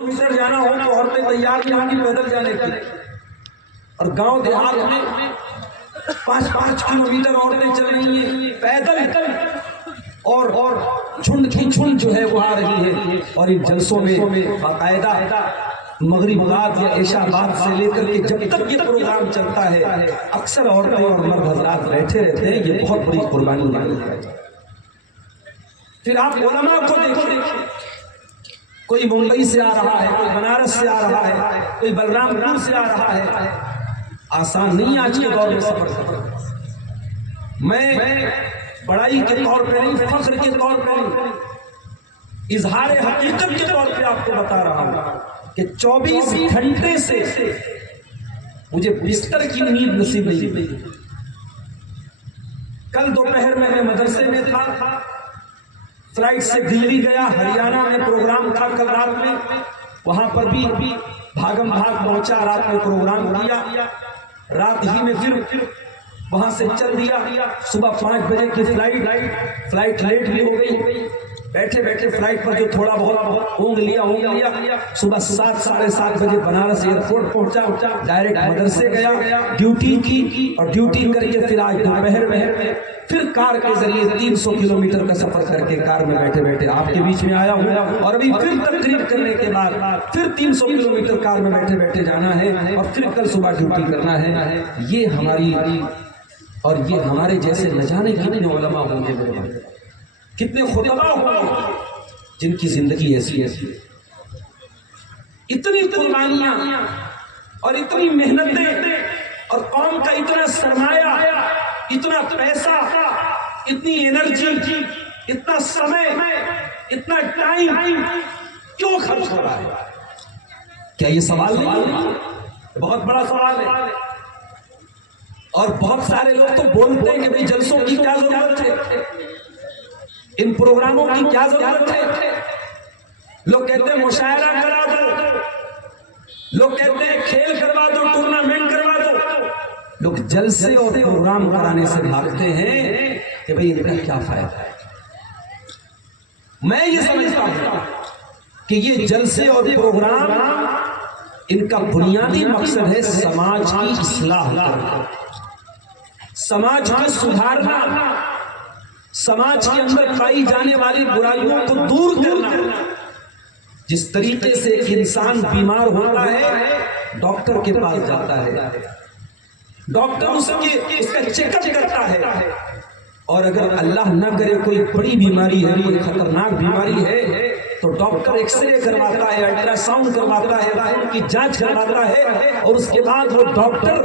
Metre جانا ہو تو عورتیں تیار نہیں ہوں گی پیدل جانے کی، اور گاؤں دیہات میں 5-5 کلومیٹر عورتیں چل رہی ہیں پیدل، اور جھنڈ کی جھنڈ جو ہے وہ آ رہی ہے، اور ان جلسوں میں باقاعدہ مغرب بعد یا عشاء بعد سے لے کر کے جب تک یہ پروگرام چلتا ہے اکثر عورتیں اور مرد حضرات بیٹھے رہتے ہیں. یہ بہت بڑی قربانی ہے. پھر آپ علماء کو دیکھیں، کوئی ممبئی سے آ رہا ہے، کوئی بنارس سے آ رہا ہے، کوئی بلرام پور سے آ رہا ہے. آسان نہیں آج کے دور میں سفر کرنا. میں بڑائی کے طور پہ نہیں، فخر کے طور پہ نہیں، اظہار حقیقت کے طور پہ آپ کو بتا رہا ہوں کہ 24 گھنٹے سے مجھے بستر کی نیند نصیب نہیں ہوئی. کل دوپہر میں مدرسے میں تھا، فلائٹ سے دلی گیا، ہریانہ میں پروگرام تھا کل رات میں، وہاں پر بھی بھاگم بھاگ پہنچا، رات میں پروگرام کیا، رات ہی میں پھر وہاں سے چل دیا. صبح 5 بجے کی فلائٹ لیٹ بھی ہو گئی. بیٹھے بیٹھے فلائٹ پر جو تھوڑا بہت اونگ لیا، صبح 7-7:30 بجے بنارس ایئرپورٹ پہنچا، ڈائریکٹ مدرسے گیا، ڈیوٹی کی، اور ڈیوٹی کر کے پھر آج دوپہر میں پھر کار کے ذریعے 300 کلومیٹر کا سفر کر کے کار میں بیٹھے بیٹھے آپ کے بیچ میں آیا ہوں، اور ابھی پھر تقریب کرنے کے بعد پھر 300 کلومیٹر کار میں بیٹھے بیٹھے جانا ہے، اور پھر کل صبح ڈیوٹی کرنا ہے. یہ ہماری اور یہ ہمارے جیسے نہ جانے کتنے علماء ہوں گے، کتنے خطبہ ہوں گے جن کی زندگی ایسی ہے. اتنی قربانیاں اور اتنی محنتیں اور قوم کا اتنا سرمایہ، اتنا پیسہ، اتنی انرجی، اتنا سمے، اتنا ٹائم کیوں خرچ ہو رہا ہے؟ کیا یہ سوال نہیں ہے؟ بہت بڑا سوال ہے. اور بہت سارے لوگ تو بولتے ہیں کہ بھئی جلسوں کی کیا ضرورت ہے، ان پروگراموں کی کیا ضرورت ہے. لوگ کہتے ہیں مشاعرہ کرا دو، لوگ کہتے ہیں کھیل کروا دو، ٹورنامنٹ کروا دو. لوگ جلسے اور پروگرام کرانے سے بھاگتے ہیں کہ بھئی ان کا کیا فائدہ ہے. میں یہ سمجھتا ہوں کہ یہ جلسے اور پروگرام ان کا بنیادی مقصد ہے سماج کی اصلاح کرنا، سماج کو سدھارنا، سماج کے اندر پائی جانے والی برائیوں کو دور کرنا. جس طریقے سے انسان بیمار ہوتا ہے ڈاکٹر کے پاس جاتا ہے، ڈاکٹر اس کا چیک اپ کرتا ہے، اور اگر اللہ نہ کرے کوئی بڑی بیماری ہے، کوئی خطرناک بیماری ہے تو ڈاکٹر ایکس رے کرواتا ہے، الٹرا ساؤنڈ کرواتا ہے، خون کی جانچ کرواتا ہے، اور اس کے بعد وہ ڈاکٹر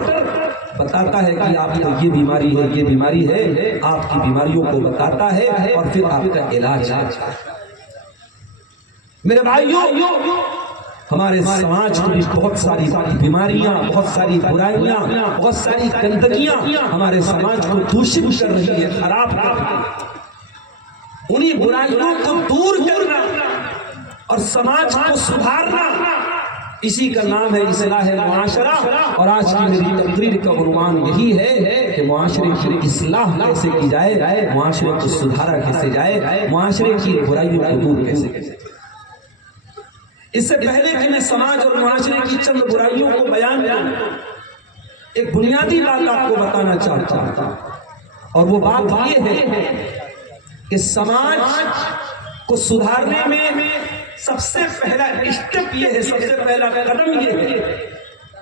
بتاتا ہے کہ آپ کو یہ بیماری ہے، یہ بیماری ہے، آپ کی بیماریوں کو بتاتا ہے اور پھر آپ کا علاج. میرے بھائیوں، ہمارے سماج کی بہت ساری بیماریاں، بہت ساری برائیاں، بہت ساری گندگیاں ہمارے سماج کو دوشت کر رہی ہے، خراب کر رہی ہے. انہی برائیوں کو دور کرنا اور سماج کو سدھارنا، اسی کا نام ہے اصلاح معاشرہ. اور آج کی میری تقریر کا عنوان یہی ہے کہ معاشرے کی اصلاح کیسے کی جائے، معاشرے کو سدھارا کیسے جائے، معاشرے کی برائیوں کو دور کیسے کی جائے. اس سے پہلے کہ میں سماج اور معاشرے کی چند برائیوں کو بیان کروں، ایک بنیادی بات آپ کو بتانا چاہتا ہوں، اور وہ بات یہ ہے کہ سماج کو سدھارنے میں سب سے پہلا اسٹیپ یہ ہے، سب سے پہلا قدم یہ ہے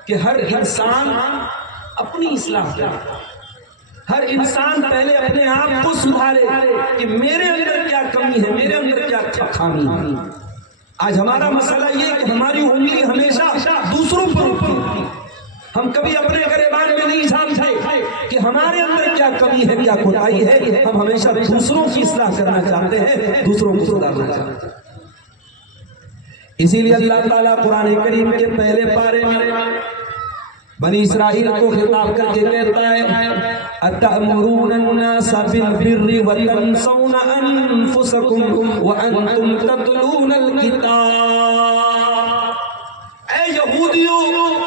کہ ہر انسان اپنی اصلاح کرے. ہر انسان پہلے اپنے آپ کو سدھارے کہ میرے اندر کیا کمی ہے، میرے اندر کیا خامی ہے. آج ہمارا مسئلہ یہ کہ ہماری انگلی ہمیشہ دوسروں پر اٹھتی ہے. ہم کبھی اپنے گریبان میں نہیں جھانکتے کہ ہمارے اندر کیا کمی ہے، کیا کوتاہی ہے. ہم ہمیشہ دوسروں کی اصلاح کرنا چاہتے ہیں، دوسروں کو سدھارنا چاہتے ہیں. اسی لیے اللہ تعالیٰ قرآن کریم کے پہلے پارے میں بنی اسرائیل کو خطاب کر کے کہتا ہے اتأمرون الناس بالبر وتنسون انفسکم وانتم تتلون الکتاب. اے یہودیوں،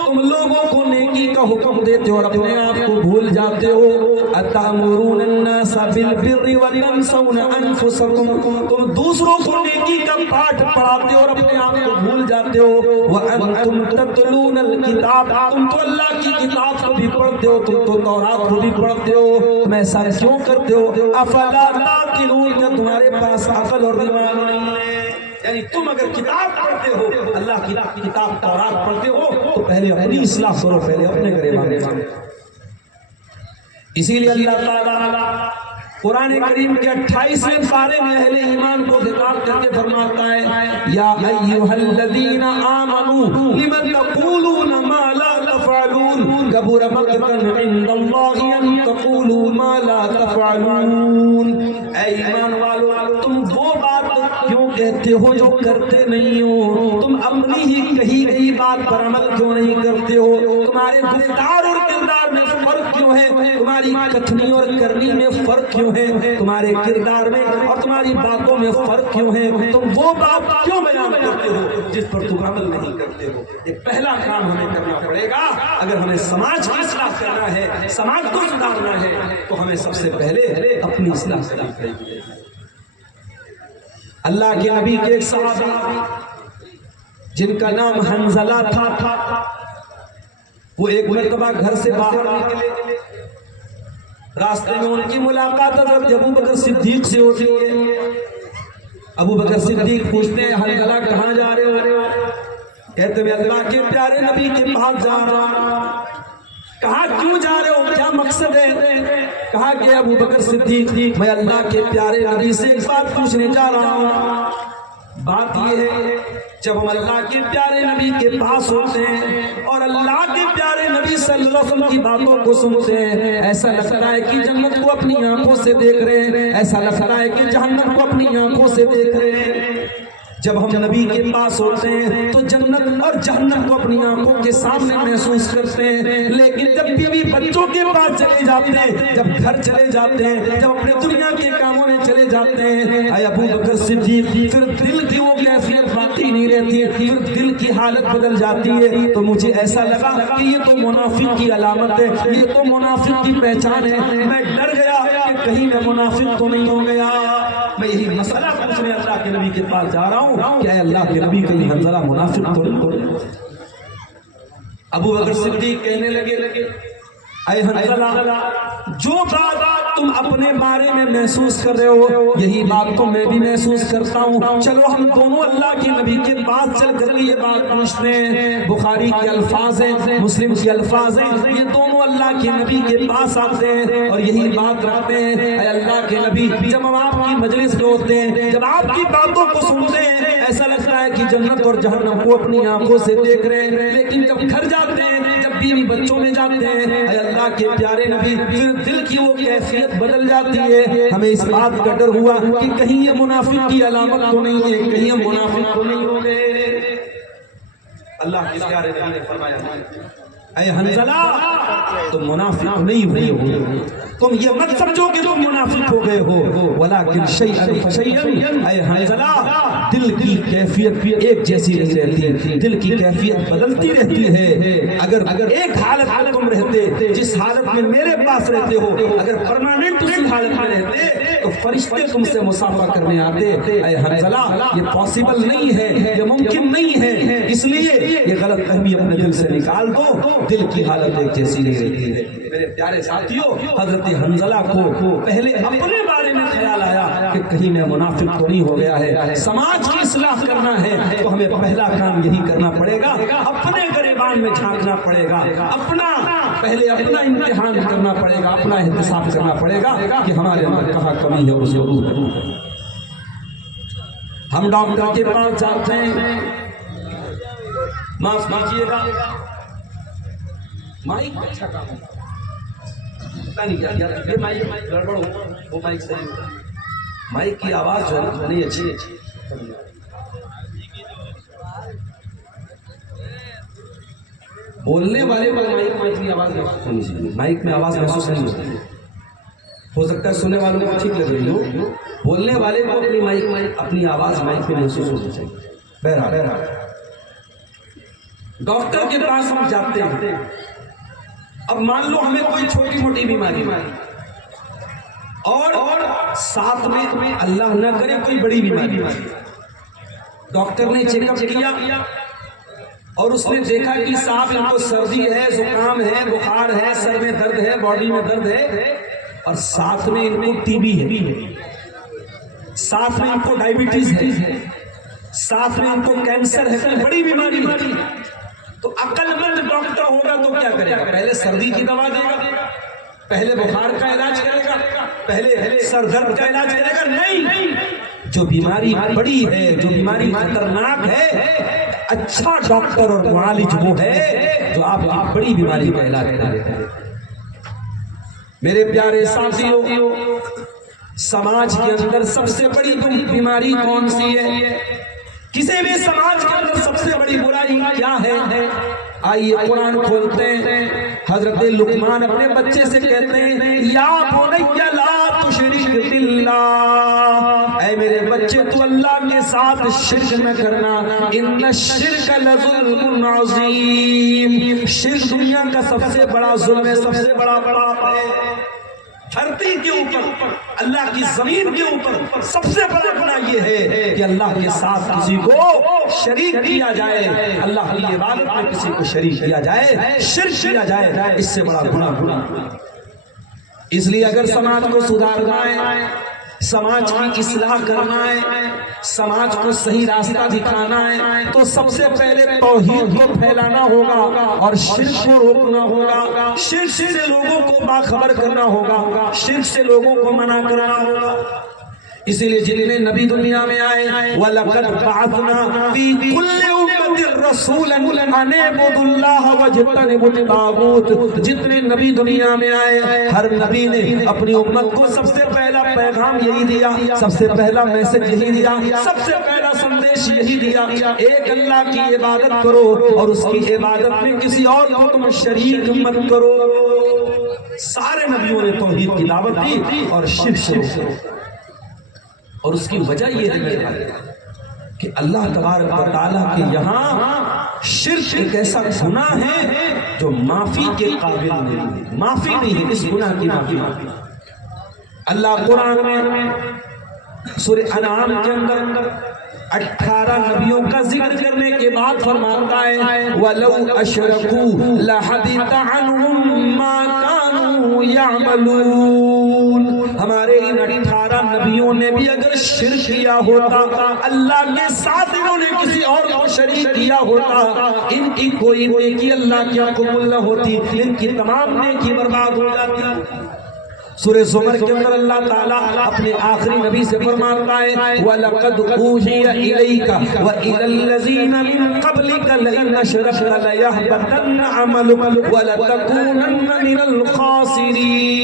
تم لوگوں کو نیکی کا حکم دیتے ہو اور اپنے آپ کو بھول جاتے ہو. اتامرون الناس بالبر وتنسون انفسکم, تم دوسروں کو نیکی کا پاٹھ پڑھاتے ہو اور اپنے آپ کو بھول جاتے ہو. وانتم تتلون الکتاب, تم تو اللہ کی کتاب کو بھی پڑھتے ہو, تم تو تورات کو بھی پڑھتے ہو, تم ایسا کیوں کرتے ہو؟ افلا تعقلون, کیا تمہارے پاس عقل اور دماغ نہیں ہے؟ یعنی تم اگر کتاب پڑھتے ہو, اللہ کی کتاب تورات پڑھتے ہو, تو پہلے اپنی اصلاح کرو, پہلے اپنے گریبان. اسی لیے اللہ تعالیٰ قرآن کریم کے 28ویں پارے میں اہل ایمان کو خطاب کر کے فرماتا ہے, یا ایھا الذین آمنوا لم تقولون ما لا تفعلون کبر مقتا عند اللہ ان تقولوا ما لا تفعلون. اے ایمان والو, تم وہ بات کیوں کہتے ہو جو کرتے نہیں ہو؟ تم اپنی ہی کہی گئی بات پر عمل کیوں نہیں کرتے ہو؟ تمہارے گفتار اور کردار میں فرق کیوں ہے؟ تمہاری کتھنی اور کرنی میں فرق کیوں ہے؟ تمہارے کردار میں اور تمہاری باتوں میں فرق کیوں ہے؟ تم وہ بات کیوں بیان کرتے ہو جس پر تم عمل نہیں کرتے ہو؟ یہ پہلا کام ہمیں کرنا پڑے گا. اگر ہمیں سماج کی اصلاح کرنا ہے, سماج کو سدھارنا ہے, تو ہمیں سب سے پہلے اپنی اصلاح کرنی پڑے گی. اللہ کے نبی کے ایک صحابی جن کا نام حنظلہ تھا, وہ ایک مرتبہ گھر سے باہر نکلے. راستے میں ان کی ملاقات حضرت ابو بکر صدیق سے ہوتی ہے. ابو بکر صدیق پوچھتے ہیں, حنظلہ کہاں جا رہے ہو؟ کہتے ہیں اللہ کے پیارے نبی کے پاس جا رہا ہوں. کہا کیوں جا رہے ہو, کیا مقصد ہے؟ کہا کہ ابو بکر صدیق, میں اللہ کے پیارے نبی سے ایک بات پوچھنے جا رہا ہوں. بات یہ ہے, جب ہم اللہ کے پیارے نبی کے پاس ہوتے ہیں اور اللہ کے پیارے نبی صلی اللہ علیہ وسلم کی باتوں کو سنتے ہیں, ایسا لگتا ہے کہ جنت کو اپنی آنکھوں سے دیکھ رہے ہیں, ایسا لگتا ہے کہ جہنم کو اپنی آنکھوں سے دیکھ رہے ہیں. جب ہم نبی کے پاس ہوتے ہیں تو جنت اور جہنم کو اپنی آنکھوں کے سامنے محسوس کرتے ہیں. لیکن جب بیوی بچوں کے پاس چلے جاتے ہیں, جب گھر چلے جاتے ہیں, جب اپنے دنیا کے کاموں میں چلے جاتے ہیں, اے ابو بکر صدیق, پھر دل کی وہ کیفیت باقی نہیں رہتی, پھر دل کی حالت بدل جاتی ہے. تو مجھے ایسا لگا کہ یہ تو منافق کی علامت ہے, یہ تو منافق کی پہچان ہے. میں ڈر گیا کہ کہیں میں منافق تو نہیں ہو گیا. میں یہی مسئلہ پوچھنے اللہ کے نبی کے پاس جا رہا ہوں کہ اے اللہ کے نبی کہیں حنظلہ منافق تو نہیں. ابو بکر صدیق کہنے لگے, اے حنظلہ, جو بات تم اپنے بارے میں محسوس کر رہے ہو, یہی بات تو میں بھی محسوس کرتا ہوں. چلو ہم دونوں اللہ کے نبی کے پاس چل کر یہ بات پوچھتے ہیں. بخاری کے الفاظ ہیں, مسلم کے الفاظ ہیں, یہ دونوں اللہ کے نبی کے پاس آتے ہیں اور یہی بات رکھتے ہیں, اے اللہ کے نبی, جب ہم آپ کی مجلس میں ہوتے ہیں, جب آپ کی باتوں کو سنتے ہیں, ایسا لگتا ہے کہ جنت اور جہنم کو اپنی آنکھوں سے دیکھ رہے ہیں. لیکن جب گھر جاتے ہیں, جب بیوی بچوں میں جاتے ہیں, اے اللہ کے پیارے نبی, پھر دل کی وہ کیفیت بدل جاتی ہے. ہمیں اس بات کا ڈر ہوا کہ کہیں یہ منافق کی علامت تو نہیں ہے, کہیں ہم منافق تو نہیں ہو گئے. اللہ کے پیارے نبی نے فرمایا, اے حنظلہ, تم منافق نہیں ہوئے ہو, تم یہ مت سمجھو کہ تم منافق ہو گئے ہو, ولیکن شیئا فشیئا. اے حنظلہ, دل کی کیفیت ایک جیسی نہیں رہتی, دل کی کیفیت بدلتی رہتی ہے. اگر ایک حالت میں تم رہتے, جس حالت میں میرے پاس رہتے ہو, اگر پرماننٹ اسی حالت میں رہتے تو فرشتے تم سے مصافحہ کرنے آتے. اے حنظلہ, یہ پاسبل نہیں ہے, یہ ممکن نہیں ہے. اس لیے یہ غلط فہمی اپنے دل سے نکال دو, دل کی حالت ایک جیسی نہیں رہتی ہے. میرے پیارے ساتھیوں, حضرت حنظلہ کو پہلے اپنے بارے میں خیال آیا کہ کہیں میں منافق تو نہیں ہو گیا ہے. سماج کی اصلاح کرنا ہے تو ہمیں پہلا کام یہی کرنا پڑے گا, اپنے گریبان میں جھانکنا پڑے گا, پہلے اپنا امتحان کرنا پڑے گا, اپنا احتساب کرنا پڑے گا کہ ہمارے اندر کہاں کمی ہے, اسے دور کریں. ہم ڈاکٹر کے پاس جاتے ہیں, معاف کیجیے گا, مائک اچھا کام ہے, پتہ نہیں کیا یہ مائک گڑبڑ ہو, وہ مائک صحیح ہو, مائک کی آواز جو ہے نہیں اچھی. بولنے والے مائک کی آواز محسوس ہونی چاہیے, مائک میں آواز محسوس نہیں ہوتی. ہو سکتا ہے سننے والوں کو ٹھیک لگ رہی ہو, بولنے والے کو اپنی آواز مائک میں محسوس ہونی چاہیے. بہرحال ڈاکٹر کے پاس ہم جاتے ہیں, اب مان لو ہمیں کوئی چھوٹی موٹی بیماری اور ساتھ میں اللہ نہ کرے کوئی بڑی بیماری، ڈاکٹر نے چیک اپ کیا اور اس نے دیکھا کہ صاحب ان کو سردی ہے، زکام ہے، بخار ہے، سر میں درد ہے، باڈی میں درد ہے، اور ساتھ میں ان کو ٹی بی ہے، ساتھ میں ان کو ڈائبٹیز ہے، ساتھ میں ان کو کینسر ہے، کوئی بڑی بیماری ہے، تو عقل مند ڈاکٹر ہوگا تو کیا کرے گا؟ پہلے سردی کی دوا دے گا، پہلے بخار کا علاج کرے گا، پہلے سر درد کا علاج کرے گا؟ نہیں، جو بیماری بڑی ہے، جو بیماری خطرناک ہے، اچھا ڈاکٹر اور معالج وہ ہے جو آپ کی بڑی بیماری کا علاج کرے گا۔ میرے پیارے ساتھیوں، سماج کے اندر سب سے بڑی بیماری کون سی ہے؟ کسی بھی سماج کے اندر سب سے بڑی برائی کیا ہے؟ آئیے قرآن کھولتے ہیں، حضرت لقمان اپنے بچے سے کہتے ہیں یا بنی لا تشرک باللہ، اے میرے بچے تو اللہ کے ساتھ شرک نہ کرنا، ان الشرک لظلم عظیم، شرک دنیا کا سب سے بڑا ظلم ہے، سب سے بڑا پاپ ہے، دھرتی کے اوپر، اللہ کی زمین کے اوپر سب سے بڑا گناہ یہ ہے کہ اللہ کے ساتھ کسی کو شریک کیا جائے، اللہ کی عبادت میں کسی کو شریک کیا جائے، شرک کیا جائے، اس سے بڑا گناہ۔ اس لیے اگر سماج کو سدھارنا ہے، سماج کی اصلاح کرنا ہے، سماج کو صحیح راستہ دکھانا ہے، تو سب سے پہلے توحید کو پھیلانا ہوگا اور شرک کو روکنا ہوگا، شرک سے لوگوں کو باخبر کرنا ہوگا، شرک سے لوگوں کو منع کرنا ہوگا۔ اسی لیے جتنے نبی دنیا میں آئے، وَلَقَدْ بَعَثْنَا فِي كُلِّ أُمَّةٍ رَسُولًا أَنِ اعْبُدُوا اللَّهَ وَاجْتَنِبُوا الطَّاغُوتَ، جتنے نبی دنیا میں آئے، ہر نبی نے اپنی امت کو سب سے پہلا پیغام یہی دیا، سب سے پہلا میسج یہی دیا، سب سے پہلا سندیش یہی دیا، ایک اللہ کی عبادت کرو اور اس کی عبادت میں کسی اور کو تم شریک مت کرو۔ سارے نبیوں نے توحید کی دعوت دی اور شرک سے روکا، اور اس کی وجہ یہ ہے کہ اللہ تبارک و تعالیٰ کے یہاں شرک ایک ایسا گناہ ہے جو معافی کے قابل نہیں، معافی نہیں ہے، اس گناہ کی معافی۔ اللہ قرآن میں سورہ انعام کے اندر 18 نبیوں کا ذکر کرنے کے بعد فرماتا ہے وَلَوْ أَشْرَكُوا لَحَبِطَ عَنْهُمْ مَا كَانُوا يَعْمَلُونَ، ہمارے ان 18 نبیوں نے بھی اگر شرک کیا ہوتا، اللہ کے ساتھ انہوں نے کسی اور کو شریک کیا ہوتا، ان کی کوئی نیکی اللہ کی قبول نہ ہوتی، ان کی تمام نیکی برباد ہو جاتی۔ سورہ زمر کے اندر اللہ تعالیٰ اپنے آخری نبی سے فرماتا ہے وَلَقَدْ أُوحِيَ إِلَيْكَ وَإِلَى الَّذِينَ مِن قَبْلِكَ لَئِنْ أَشْرَكْتَ لَيَحْبَطَنَّ عَمَلُكَ وَلَتَكُونَنَّ مِنَ الْخَاسِرِينَ،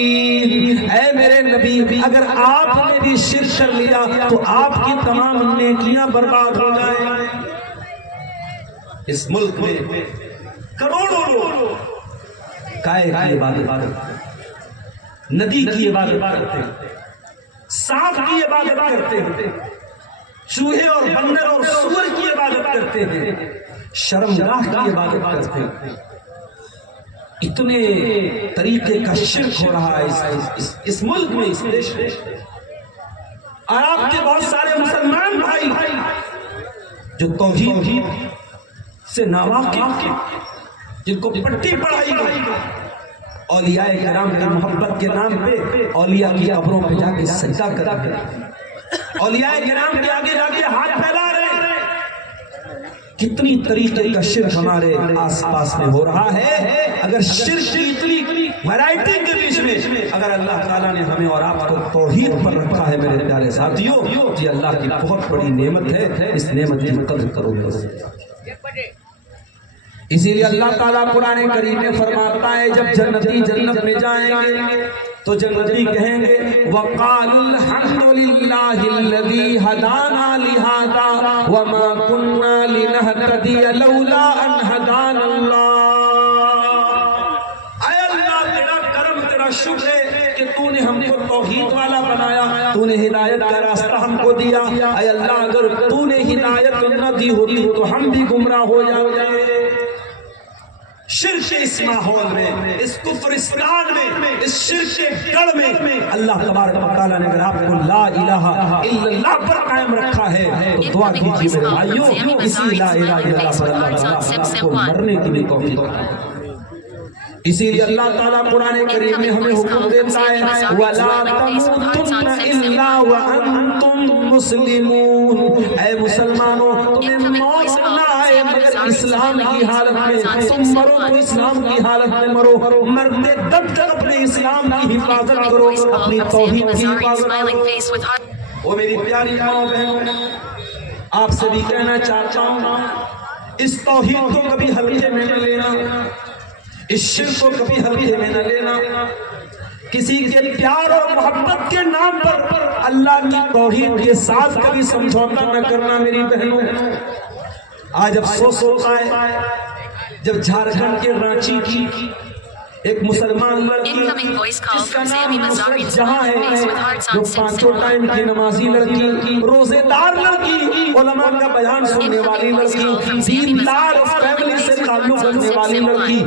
اے میرے نبی اگر آپ نے بھی شرک کر لیا تو آپ کی تمام نیکیاں برباد ہو جائیں۔ اس ملک میں کروڑوں لوگ گائے کی عبادت کرتے ہیں، ندی کی عبادت کرتے ہیں، سانپ کی عبادت کرتے ہیں، چوہے اور بندر اور سور کی عبادت کرتے ہیں، شرمگاہ کی عبادت کرتے ہیں۔ اتنے طریقے کا شرک ہو رہا ہے اس ملک میں، اس دیش میں، اور آپ کے بہت سارے مسلمان بھائی جو توحید سے ناواقف، جن کو پٹی پڑھائی گئی، اولیاء کرام کی محبت کے نام پہ اولیاء کی قبروں پہ جا کے سجدہ کر رہے ہیں، اولیاء کرام کے آگے جا کے ہاتھ پھیلا رہے ہیں۔ کتنی طریقے کا شرک ہمارے آس پاس میں ہو رہا ہے۔ اگر شرک کی اتنی ویرائٹی کے بیچ میں اگر اللہ تعالیٰ نے ہمیں اور آپ کو توحید پر رکھا ہے میرے پیارے ساتھیوں، یہ اللہ کی بہت بڑی نعمت ہے، اس نعمت کی قدر کرو۔ اسی لیے اللہ تعالیٰ قرآن کریم میں فرماتا ہے جب جنتی جنت میں جائیں گے تو جنتی کہیں گے وَقَالُوا الْحَمْدُ لِلَّهِ الَّذِي هَدَانَا لِهَذَا وَمَا كُنَّا لِنَهْتَدِيَ لَوْلَا أَنْ هَدَانَا اللَّهُ، اے اللہ تیرا کرم، تیرا شکر ہے کہ تو نے ہم کو توحید والا بنایا، تو نے ہدایت کا راستہ ہم کو دیا، اے اللہ اگر تو نے ہدایت نہ دی ہوتی تو ہم بھی گمراہ ہو جاتے۔ شرک کے اس ماحول میں، اس کفرستان میں، اس شرک کے گڑھ میں اللہ تبارک و تعالیٰ نے اگر آپ کو لا الہ الا اللہ پر قائم رکھا ہے تو دعا کیجیے میرے بھائیوں، اسی لا الہ الا اللہ پر اللہ تعالیٰ آپ کو مرنے کی بھی توفیق عطا۔ اسی لیے اللہ تعالیٰ قرآن کریم میں ہمیں حکم دیتا ہے وَلَا تَمُوتُنَّ إِلَّا وَأَنْتُمْ مُسْلِمُونَ، اے مسلمانوں تمہیں موت نہ آئے مگر اسلام کی حالت میں، تم مرو تو اسلام کی حالت میں مرو، مرتے دم تک اپنے اسلام کی حفاظت کرو، اپنی توحید کی حفاظت کرو۔ وہ میری پیاری ماں بہن، آپ سے بھی کہنا چاہتا ہوں اس توحید کو کبھی ہلکے میں نہ لینا، اس شرک کو کبھی ہلکے میں نہ لینا، کسی کے پیار اور محبت کے نام پر اللہ کی توحید کے ساتھ کبھی سمجھوتا نہ کرنا میری بہنوں۔ آج افسوس ہوتا ہے جب جھارکھنڈ کے رانچی کی ایک مسلمان لڑکی جس کا نام نصرت جہاں ہے، جو پانچوں ٹائم کی نمازی لڑکی، روزے دار لڑکی، علماء کا بیان سننے والی لڑکی، دیندار فیملی سے تعلق رکھنے والی لڑکی،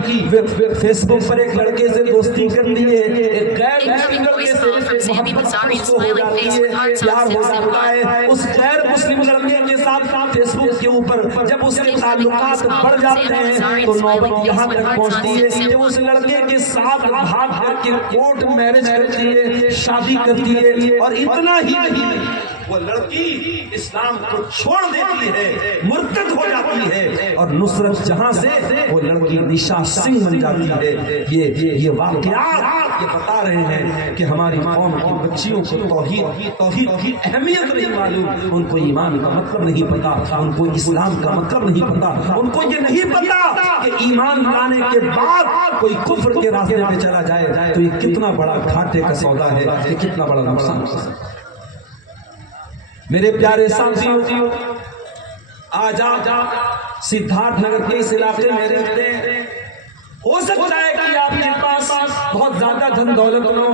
فیس بک پر ایک لڑکے سے دوستی کر لیے، ایک غیر مسلم لڑکے سے محبت اس کو ہو جاتی ہے، پیار ہو جاتا ہے، اس غیر مسلم لڑکے کے ساتھ فیس بک کے اوپر جب اس کے تعلقات بڑھ جاتے ہیں تو نوبت یہاں تک پہنچتی ہے کہ اس لڑکے کے ساتھ بھاگ کر کے کورٹ میرج کرتی ہے، شادی کرتی ہے، اور اتنا ہی نہیں وہ لڑکی اسلام کو چھوڑ دیتی ہے، مرتد ہو جاتی ہے، اور نصرت جہاں سے وہ لڑکی نشا سنگھ بن جاتی ہے۔ یہ واقعات یہ بتا رہے ہیں کہ ہماری قوم کی بچیوں کو توحید کی اہمیت نہیں معلوم، ان کو ایمان کا مطلب نہیں پتا، ان کو اسلام کا مطلب نہیں پتا، ان کو یہ نہیں پتا کہ ایمان لانے کے بعد کوئی کفر کے راستے پہ چلا جائے تو یہ کتنا بڑا گھاٹے کا سودا ہے، یہ کتنا بڑا نقصان ہے۔ میرے پیارے ساتھیوں، آج آپ سدھارتھ نگر کے اس علاقے میں رہتے ہیں، ہو سکتا ہے کہ آپ کے پاس بہت زیادہ دھن دولت نہ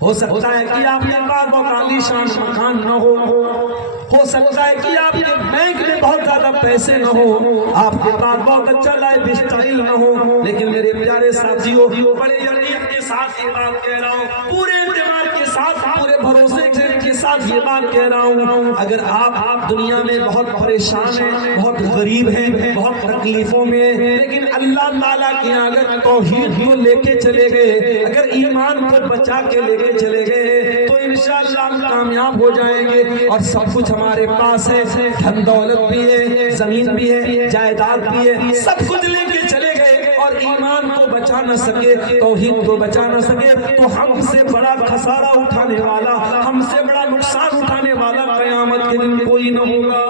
ہو سکتا ہے کہ آپ کے پاس بہت عالی شان مکان نہ ہو سکتا ہے کہ آپ کے بینک میں بہت زیادہ پیسے نہ ہو، آپ کے پاس بہت اچھا لائف اسٹائل نہ ہو، لیکن میرے پیارے ساتھیوں بڑے یقین کے ساتھ یہ بات کہہ رہا ہوں، پورے اعتماد کے ساتھ، پورے بھروسے کے ساتھ یہ بات کہہ رہا ہوں، اگر آپ دنیا میں بہت پریشان ہیں، بہت غریب ہیں، بہت تکلیفوں میں، لیکن اللہ تعالیٰ کے اگر توحید کو لے کے چلے گئے، اگر ایمان کو بچا کے لے کے چلے گئے تو انشاءاللہ ہم کامیاب ہو جائیں گے، اور سب کچھ ہمارے پاس ہے، دھن دولت بھی ہے، زمین بھی ہے، جائیداد بھی ہے، سب کچھ لے کے چلے گئے اور ایمان کو بچا نہ سکے، توحید کو بچا نہ سکے، تو ہم سے بڑا خسارہ اٹھانے والا، ہم سے بڑا نقصان اٹھانے والا قیامت کے دن کوئی نہ ہوگا۔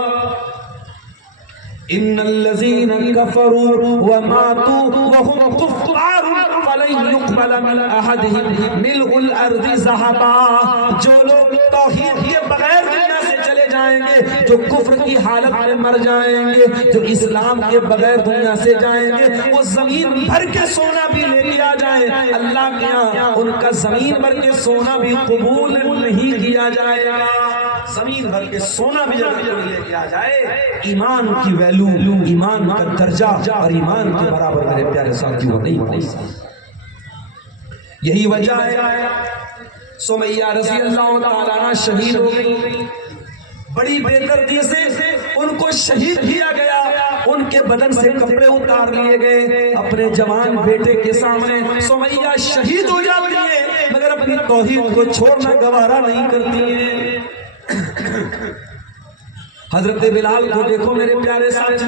ان الذين كفروا وماتوا وهم كفار فلن يقبل من احدهم ملء الارض ذهبا، جو لوگ توحید کے بغیر دنیا سے چلے جائیں گے، جو کفر کی حالت میں مر جائیں گے، جو اسلام کے بغیر دنیا سے جائیں گے، وہ زمین بھر کے سونا بھی لے کے آ جائیں، اللہ کے ہاں ان کا زمین بھر کے سونا بھی قبول نہیں کیا جائے گا۔ زمین بھر کے سونا بھی اگر لے کے آ جائے، ایمان کی ویلو، ایمان کا درجہ اور ایمان کے برابر میرے پیارے ساتھیوں نہیں ہو سکتا۔ یہی وجہ ہے سمیہ رضی اللہ تعالیٰ عنہ شہید ہو گئی، بڑی بے دردی سے ان کو شہید کیا گیا، ان کے بدن سے کپڑے اتار لیے گئے، اپنے جوان بیٹے کے سامنے سمیہ شہید ہو جاتی ہے، مگر اپنی توحید کو چھوڑنا گوارا نہیں کرتی ہے۔ حضرت بلال کو دیکھو میرے پیارے ساتھی،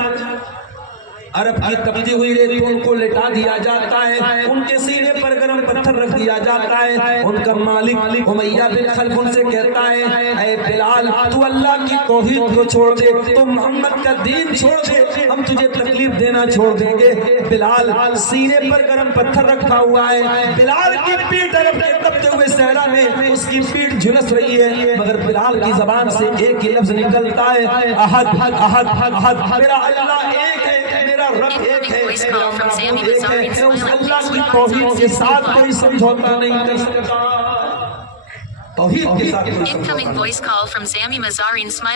عرب کی تپتی ہوئی ریت کو ان کو لٹا دیا جاتا ہے، ان کے سینے پر گرم پتھر رکھ دیا جاتا ہے، ان کا مالک امیہ بن خلف ان سے کہتا ہے اے بلال تو اللہ کی توحید کو چھوڑ دے، تو محمد کا دین چھوڑ دے، ہم تجھے تکلیف دینا چھوڑ دیں گے۔ بلال سینے پر گرم پتھر رکھا ہوا ہے، بلال کی پیٹھ عرب کے تپتے ہوئے صحرا میں اس کی پیٹھ جھلس رہی ہے، مگر بلال کی زبان سے ایک ہی لفظ نکلتا ہے احد احد احد، میرا اللہ ایک ہے، میرا رب ایک ہے، میرا معبود ایک ہے، اس اللہ کی توحید کے ساتھ کوئی سمجھوتا نہیں کر سکتا، توحید کے ساتھ کوئی سمجھوتا نہیں۔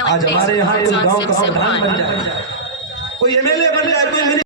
آج ہمارے یہاں کوئی گاؤں کا پردھان بن جائے، کوئی ایم ایل اے بن جائے، کوئی